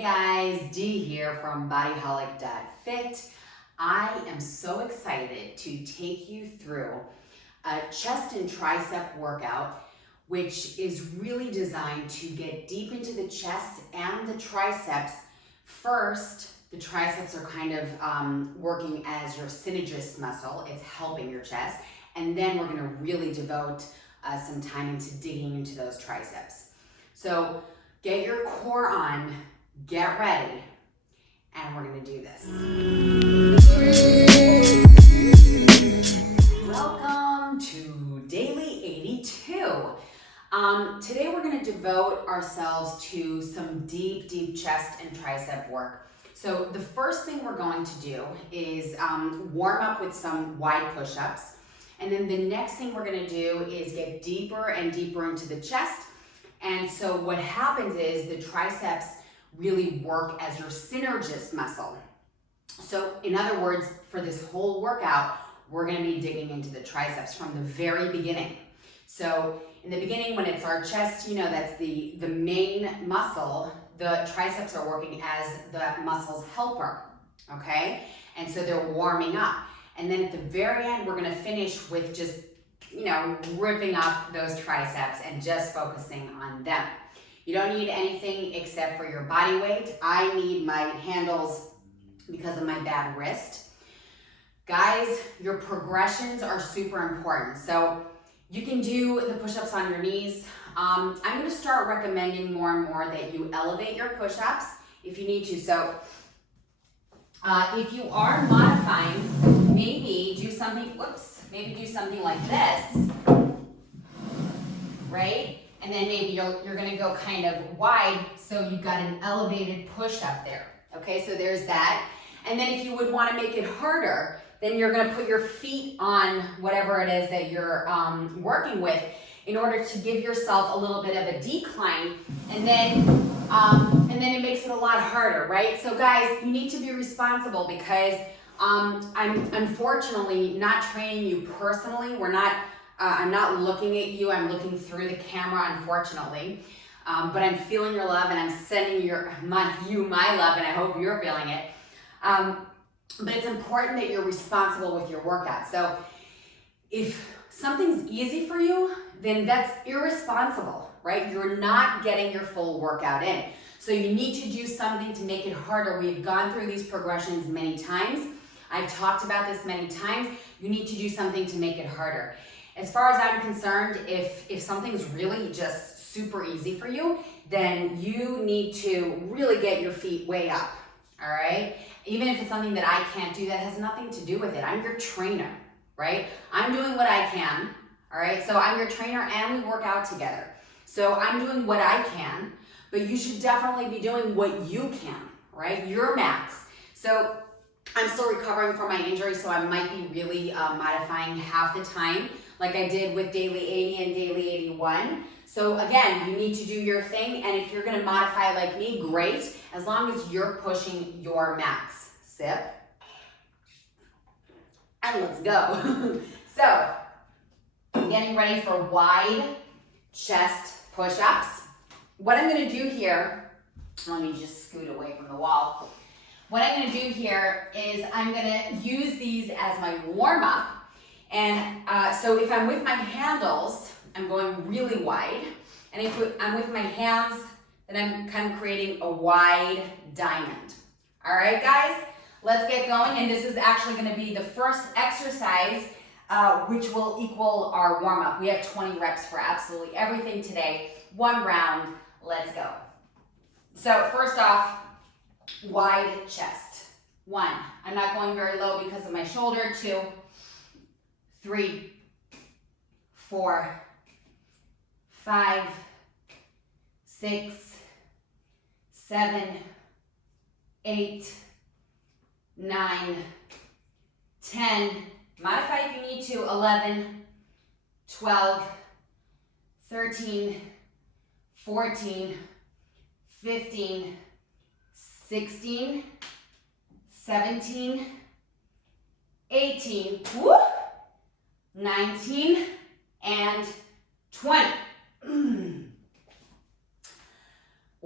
Hey guys, Dee here from bodyholic.fit. I am so excited to take you through a chest and tricep workout, which is really designed to get deep into the chest and the triceps. First, the triceps are kind of working as your synergist muscle. It's helping your chest. And then we're gonna really devote some time into digging into those triceps. So get your core on, get ready, and we're gonna do this. Welcome to Daily 82. Today we're gonna devote ourselves to some deep chest and tricep work. So the first thing we're going to do is warm up with some wide push-ups. And then the next thing we're gonna do is get deeper and deeper into the chest. And so what happens is the triceps really work as your synergist muscle. So in other words, for this whole workout, we're gonna be digging into the triceps from the very beginning. So in the beginning, when it's our chest, you know, that's the main muscle, the triceps are working as the muscle's helper, okay? And so they're warming up. And then at the very end, we're gonna finish with just, you know, ripping up those triceps and just focusing on them. You don't need anything except for your body weight. I need my handles because of my bad wrist. Guys, your progressions are super important. So you can do the push-ups on your knees. I'm gonna start recommending more and more that you elevate your push-ups if you need to. So if you are modifying, maybe do something like this, right? And then maybe you're gonna go kind of wide, so you've got an elevated push-up there. Okay, so there's that. And then if you would wanna make it harder, then you're gonna put your feet on whatever it is that you're working with in order to give yourself a little bit of a decline, and then it makes it a lot harder, right? So guys, you need to be responsible because I'm unfortunately not training you personally. I'm not looking at you, I'm looking through the camera, unfortunately. But I'm feeling your love and I'm sending you my love, and I hope you're feeling it. But it's important that you're responsible with your workout. So if something's easy for you, then that's irresponsible, right? You're not getting your full workout in. So you need to do something to make it harder. We've gone through these progressions many times. I've talked about this many times. You need to do something to make it harder. As far as I'm concerned, if something's really just super easy for you, then you need to really get your feet way up, all right? Even if it's something that I can't do, that has nothing to do with it. I'm your trainer, right? I'm doing what I can, all right? So I'm your trainer and we work out together. So I'm doing what I can, but you should definitely be doing what you can, right? Your max. So I'm still recovering from my injury, so I might be really modifying half the time, like I did with Daily 80 and Daily 81. So again, you need to do your thing, and if you're gonna modify like me, great, as long as you're pushing your max. Sip. And let's go. So, I'm getting ready for wide chest push-ups. What I'm gonna do here, let me just scoot away from the wall. What I'm gonna do here is I'm gonna use these as my warm-up. And so if I'm with my handles, I'm going really wide. And if I'm with my hands, then I'm kind of creating a wide diamond. All right, guys, let's get going. And this is actually gonna be the first exercise, which will equal our warm-up. We have 20 reps for absolutely everything today. One round, let's go. So first off, wide chest. 1, I'm not going very low because of my shoulder. 2, 3, 4, 5, 6, 7, 8, 9, 10, modify if you need to, 11, 12, 13, 14, 15, 16, 17, 18, whoop, 19, and 20.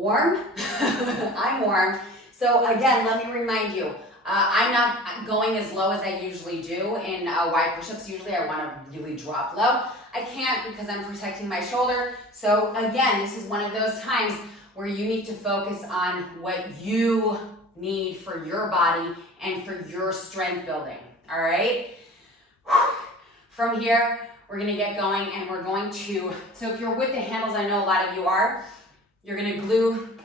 Warm? I'm warm. So again, let me remind you, I'm not going as low as I usually do in wide push-ups. Usually I want to really drop low. I can't because I'm protecting my shoulder. So again, this is one of those times where you need to focus on what you need for your body and for your strength building, all right? From here, we're gonna get going and we're going to, so if you're with the handles, I know a lot of you are, you're gonna glue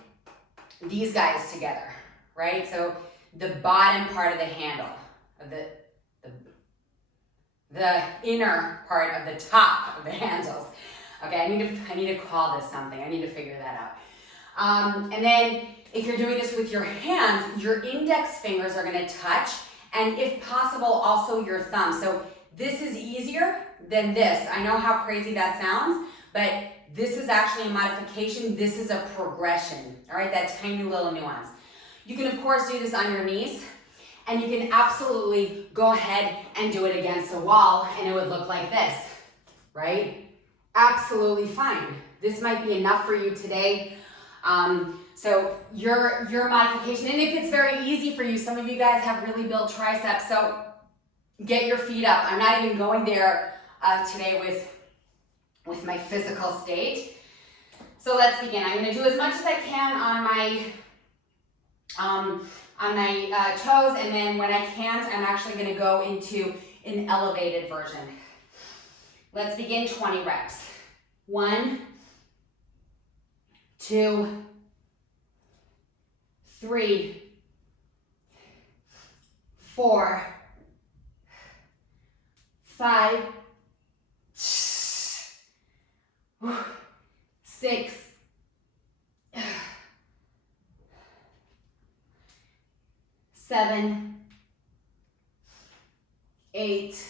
these guys together, right? So the bottom part of the handle, of the inner part of the top of the handles. Okay, I need to call this something. I need to figure that out. And then if you're doing this with your hands, your index fingers are gonna touch, and if possible, also your thumb. So this is easier than this. I know how crazy that sounds, but this is actually a modification. This is a progression, all right? That tiny little nuance. You can, of course, do this on your knees, and you can absolutely go ahead and do it against a wall, and it would look like this, right? Absolutely fine. This might be enough for you today. So your modification, and if it's very easy for you, some of you guys have really built triceps, so get your feet up. I'm not even going there today with my physical state. So let's begin. I'm gonna do as much as I can on my toes, and then when I can't, I'm actually gonna go into an elevated version. Let's begin 20 reps. 1, 2, 3, 4, 5, 6, 7, 8.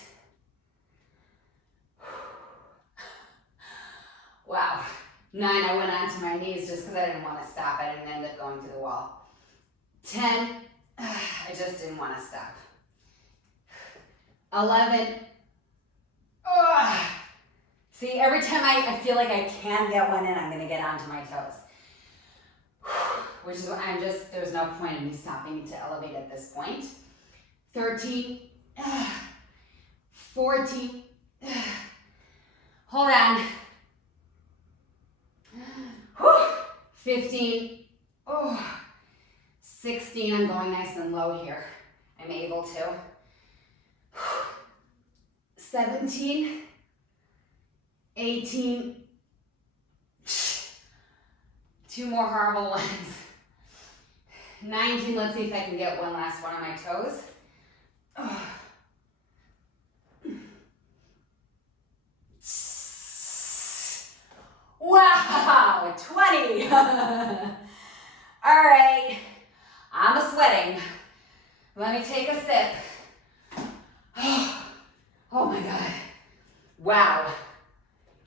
Wow. 9, I went onto my knees just because I didn't want to stop. I didn't end up going to the wall. 10, I just didn't want to stop. 11, see, every time I feel like I can get one in, I'm going to get onto my toes. Which is what there's no point in me stopping to elevate at this point. 13, 14, hold on. 15, 16, I'm going nice and low here. I'm able to. 17, 18, 2 more horrible ones. 19, let's see if I can get one last one on my toes. Wow, 20. All right, I'm sweating. Let me take a sip. Oh my God. Wow.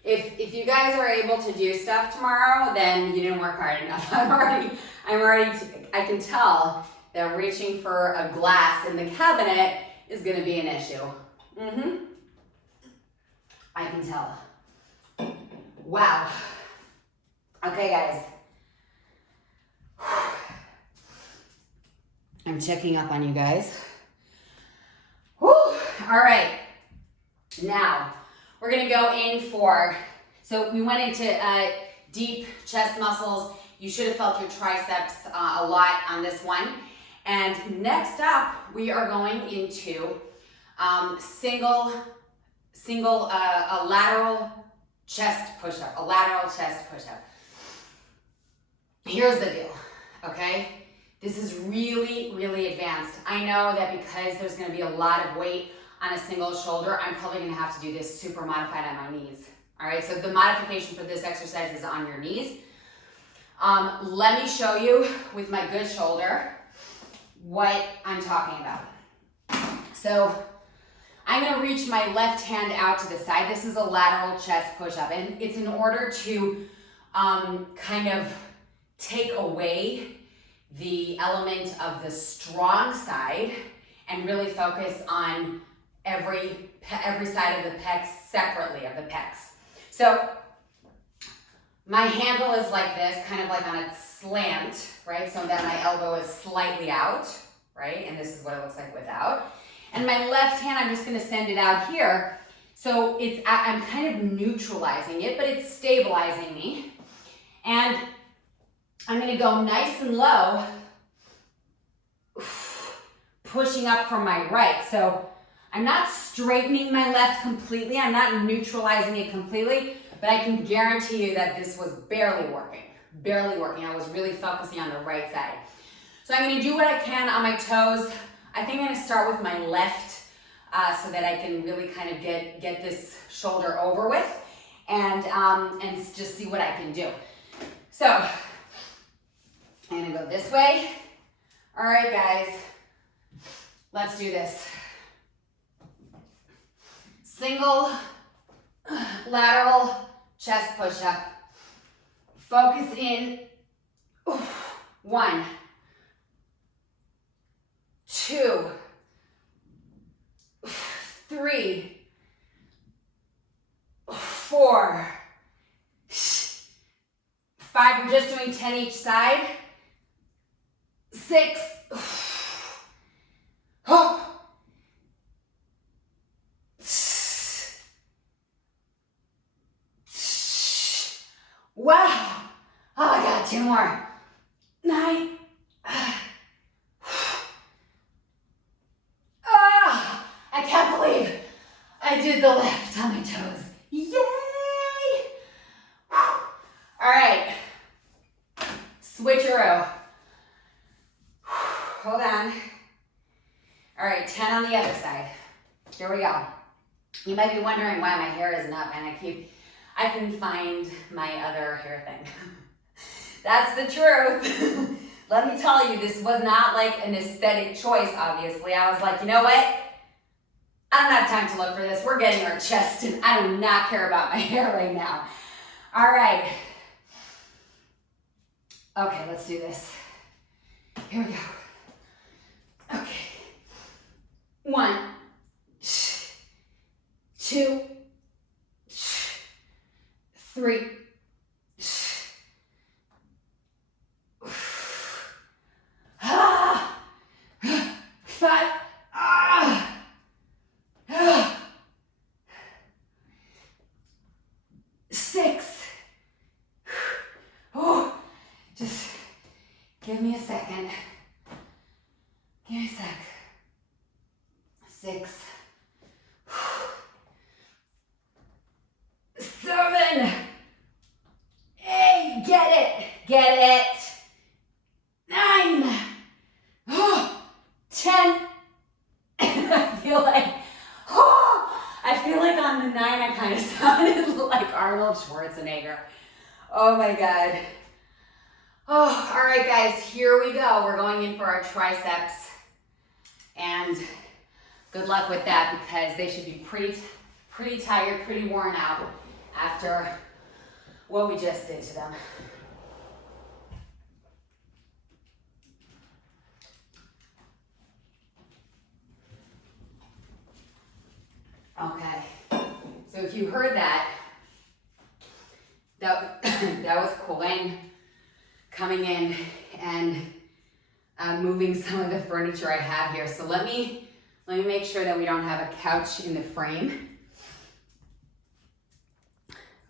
If you guys are able to do stuff tomorrow, then you didn't work hard enough. I can tell that reaching for a glass in the cabinet is gonna be an issue. I can tell. Wow. Okay, guys. I'm checking up on you guys. Whew. All right. Now, we're gonna go in for, so we went into deep chest muscles. You should have felt your triceps a lot on this one. And next up, we are going into a lateral chest push-up, a lateral chest push-up. Here's the deal, okay? This is really, really advanced. I know that because there's gonna be a lot of weight on a single shoulder, I'm probably gonna have to do this super modified on my knees. All right, so the modification for this exercise is on your knees. Let me show you with my good shoulder what I'm talking about. So I'm gonna reach my left hand out to the side. This is a lateral chest push-up, and it's in order to kind of take away the element of the strong side and really focus on every side of the pecs separately, of the pecs. So My handle is like this, kind of like on a slant, right? So that my elbow is slightly out, right? And this is what it looks like without. And my left hand, I'm just gonna send it out here. So I'm kind of neutralizing it, but it's stabilizing me. And I'm gonna go nice and low, pushing up from my right. So I'm not straightening my left completely. I'm not neutralizing it completely, but I can guarantee you that this was barely working. Barely working. I was really focusing on the right side. So I'm gonna do what I can on my toes. I think I'm gonna start with my left so that I can really kind of get this shoulder over with and just see what I can do. So I'm gonna go this way. All right, guys, let's do this. Single lateral chest push-up. Focus in. 1, 2, 3, 4, 5. We're just doing 10 each side. 6. Wow. Oh, I got 2 more. 9. I can't believe I did the left on my toes. Yay! All right. Switcheroo. Hold on. All right, 10 on the other side. Here we go. You might be wondering why my hair isn't up, and I can find my other hair thing. That's the truth. Let me tell you, this was not like an aesthetic choice, obviously. I was like, you know what? I don't have time to look for this. We're getting our chest, and I do not care about my hair right now. All right. Okay, let's do this. Here we go. Okay. 1, 2, 3, 5, 6. Oh, just give me a second. Give me a sec. 6, 7, 8. Get it. Get it. 9. 10. I feel like on the 9 I kind of sounded like Arnold Schwarzenegger. Oh my God. Oh, all right guys, here we go. We're going in for our triceps. And good luck with that because they should be pretty tired, pretty worn out after what we just did to them. Okay, so if you heard that was Corinne coming in and moving some of the furniture I have here. So let me make sure that we don't have a couch in the frame.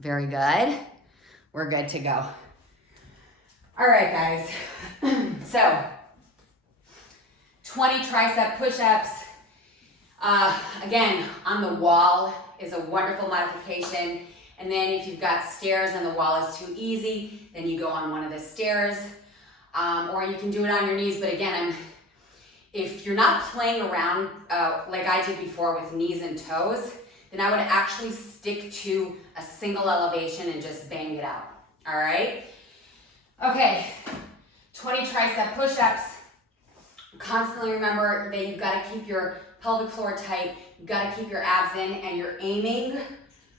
Very good. We're good to go. All right, guys. So 20 tricep push-ups. Again, on the wall is a wonderful modification. And then if you've got stairs and the wall is too easy, then you go on one of the stairs. Or you can do it on your knees. But again, if you're not playing around like I did before with knees and toes, then I would actually stick to a single elevation and just bang it out. All right? Okay, 20 tricep push-ups. Constantly remember that you've got to keep your pelvic floor tight. You've got to keep your abs in, and you're aiming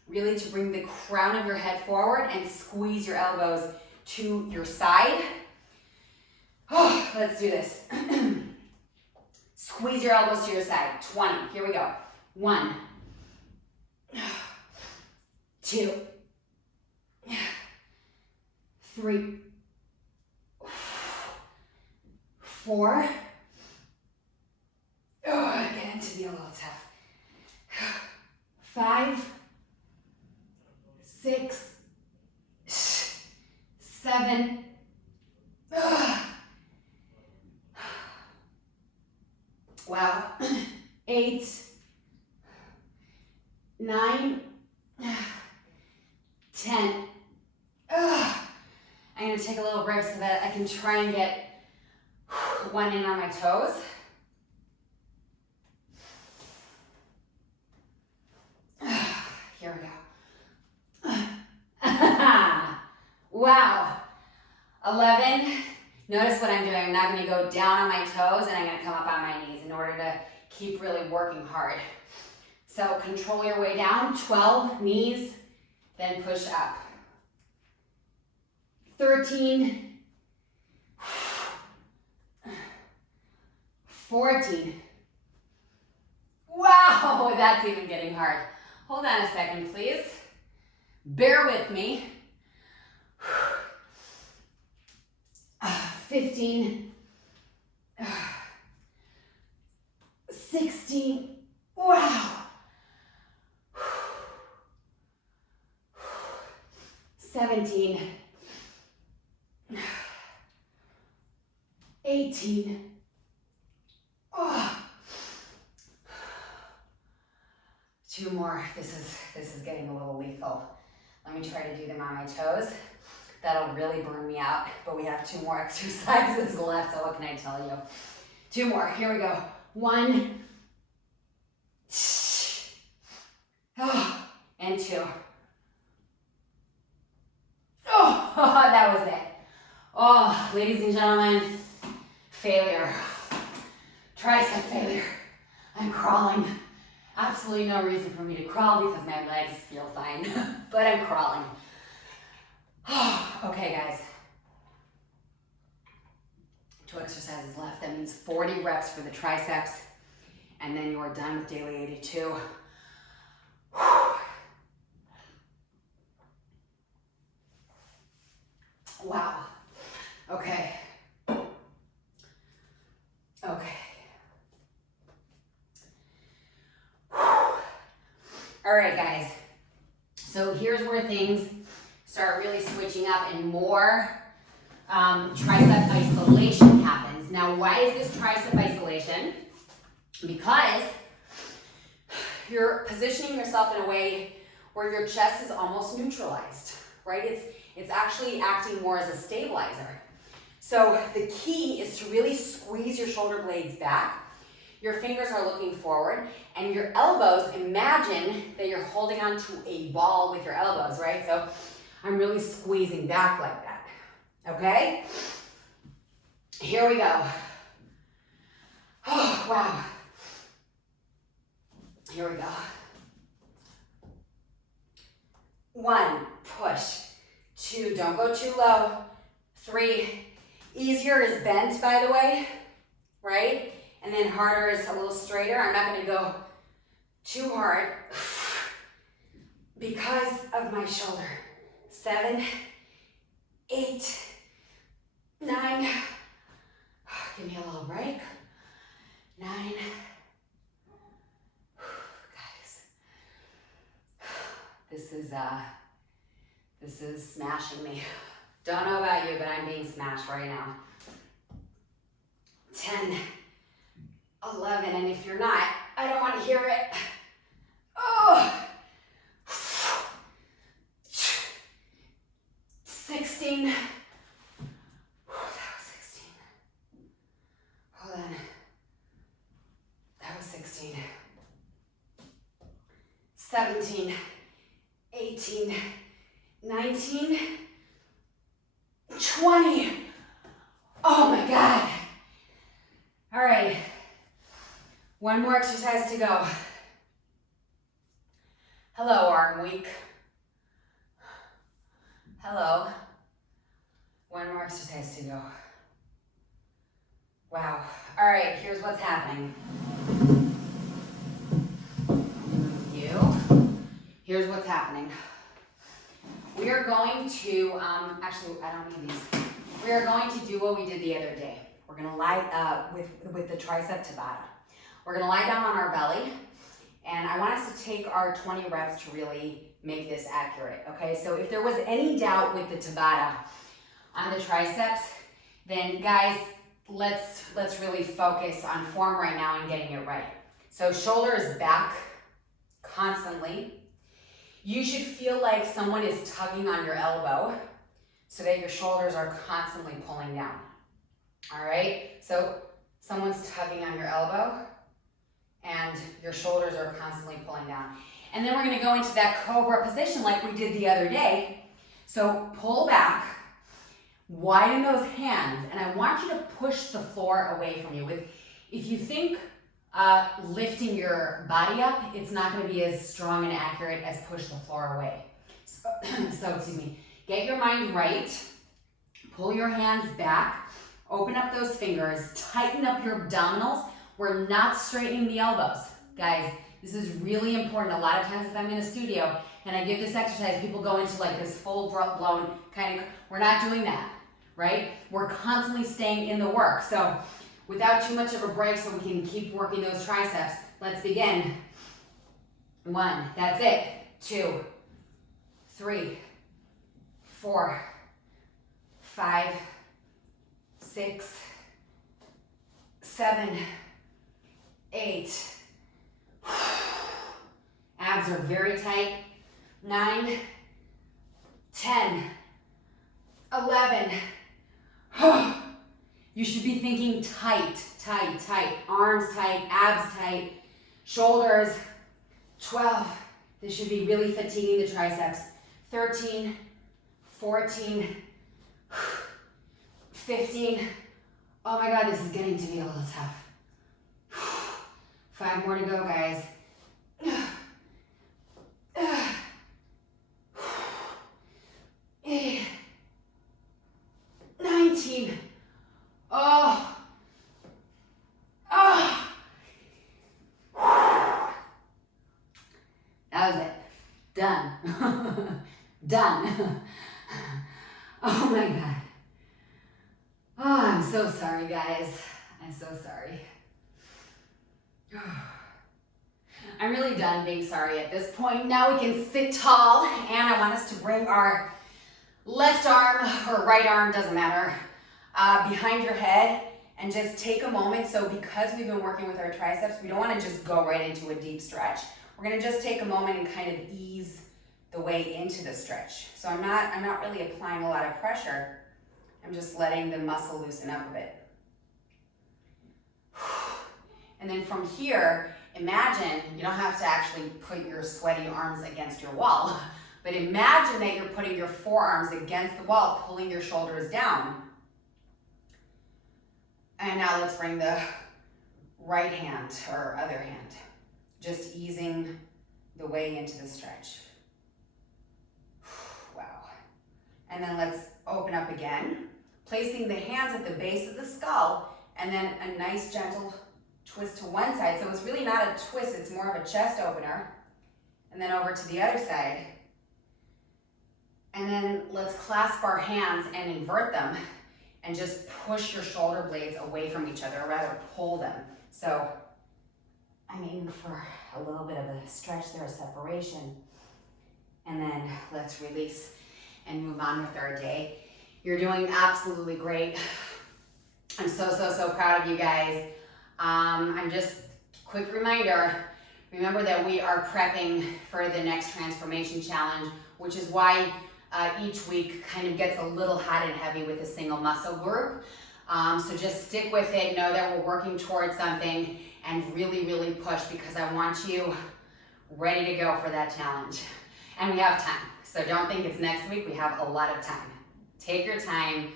really to bring the crown of your head forward and squeeze your elbows to your side. Oh, let's do this. Squeeze your elbows to your side. 20. Here we go. 1, 2, 3, 4. Oh, getting to be a little tough. 5, 6, 7. Wow. 8, 9, 10. I'm going to take a little break so that I can try and get one in on my toes. Here we go. Wow. 11. Notice what I'm doing. I'm now going to go down on my toes and I'm going to come up on my knees in order to keep really working hard. So control your way down. 12, knees, then push up. 13, 14. Wow, that's even getting hard. Hold on a second, please. Bear with me. 15, 16. Wow. 17, 18. Oh. 2 more. This is getting a little lethal. Let me try to do them on my toes. That'll really burn me out, but we have 2 more exercises left, so what can I tell you? 2 more. Here we go. 1, oh, and 2. Oh, that was it. Oh, ladies and gentlemen, failure. Tricep failure. I'm crawling. Absolutely no reason for me to crawl because my legs feel fine, but I'm crawling. Okay, guys. 2 exercises left. That means 40 reps for the triceps, and then you are done with daily 82. Wow. Okay. Okay. All right, guys. So here's where things start really switching up and more tricep isolation happens. Now, why is this tricep isolation? Because you're positioning yourself in a way where your chest is almost neutralized, right? It's actually acting more as a stabilizer. So the key is to really squeeze your shoulder blades back. Your fingers are looking forward, and your elbows, imagine that you're holding onto a ball with your elbows, right? So I'm really squeezing back like that, okay? Here we go. Oh, wow. Here we go. 1, push. 2, don't go too low. 3, easier is bent, by the way, right? And then harder is a little straighter. I'm not gonna go too hard because of my shoulder. 7, 8, 9. Give me a little break. 9. Guys, this is smashing me. Don't know about you, but I'm being smashed right now. 10, 11, and if you're not, I don't want to hear it. Oh, 16. That was 16. Hold on. That was 16. 17, 18, 19, 20. Oh my God. All right. 1 more exercise to go. Hello, arm week. Hello. 1 more exercise to go. Wow. All right, here's what's happening. Here's what's happening. we are going to, actually, I don't need these. We are going to do what we did the other day. We're gonna lie, with the tricep tabata. We're gonna lie down on our belly, and I want us to take our 20 reps to really make this accurate, okay? So if there was any doubt with the tabata on the triceps, then guys, let's really focus on form right now and getting it right. So shoulders back constantly. You should feel like someone is tugging on your elbow so that your shoulders are constantly pulling down. All right, so someone's tugging on your elbow and your shoulders are constantly pulling down. And then we're gonna go into that cobra position like we did the other day. So pull back, widen those hands, and I want you to push the floor away from you. If you think lifting your body up, it's not gonna be as strong and accurate as push the floor away. So excuse me, get your mind right, pull your hands back, open up those fingers, tighten up your abdominals. We're not straightening the elbows. Guys, this is really important. A lot of times if I'm in a studio and I give this exercise, people go into like this full blown kind of, we're not doing that, right? We're constantly staying in the work. So without too much of a break so we can keep working those triceps, let's begin. 1, that's it. 2, 3, 4, 5, 6, 7, 8. Abs are very tight. 9, 10, 11. You should be thinking tight, tight, tight. Arms tight, abs tight, shoulders. 12. This should be really fatiguing the triceps. 13, 14, 15. Oh my God, this is getting to be a little tough. 5 more to go, guys. 8, 19. Oh. That was it. Done. Done. Oh my God. Oh, I'm so sorry, guys. I'm so sorry. I'm really done being sorry at this point. Now we can sit tall, and I want us to bring our left arm or right arm, doesn't matter, behind your head and just take a moment. So because we've been working with our triceps, we don't want to just go right into a deep stretch. We're going to just take a moment and kind of ease the way into the stretch. So I'm not really applying a lot of pressure. I'm just letting the muscle loosen up a bit. And then from here, imagine, you don't have to actually put your sweaty arms against your wall, but imagine that you're putting your forearms against the wall, pulling your shoulders down. And now let's bring the right hand or other hand, just easing the way into the stretch. Wow. And then let's open up again, placing the hands at the base of the skull, and then a nice gentle twist to one side. So it's really not a twist, it's more of a chest opener. And then over to the other side. And then let's clasp our hands and invert them and just push your shoulder blades away from each other, or rather pull them. So I'm aiming for a little bit of a stretch there, a separation. And then let's release and move on with our day. You're doing absolutely great. I'm so proud of you guys. I'm just, quick reminder, remember that we are prepping for the next transformation challenge, which is why each week kind of gets a little hot and heavy with a single muscle group. So just stick with it, know that we're working towards something, and really push, because I want you ready to go for that challenge. And we have time, so don't think it's next week, we have a lot of time. Take your time,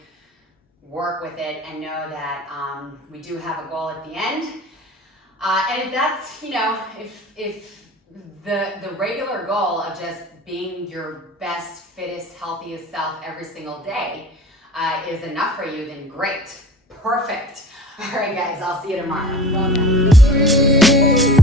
work with it, and know that we do have a goal at the end. And if that's, if the regular goal of just being your best, fittest, healthiest self every single day is enough for you, then great, perfect. All right, guys, I'll see you tomorrow. Bye.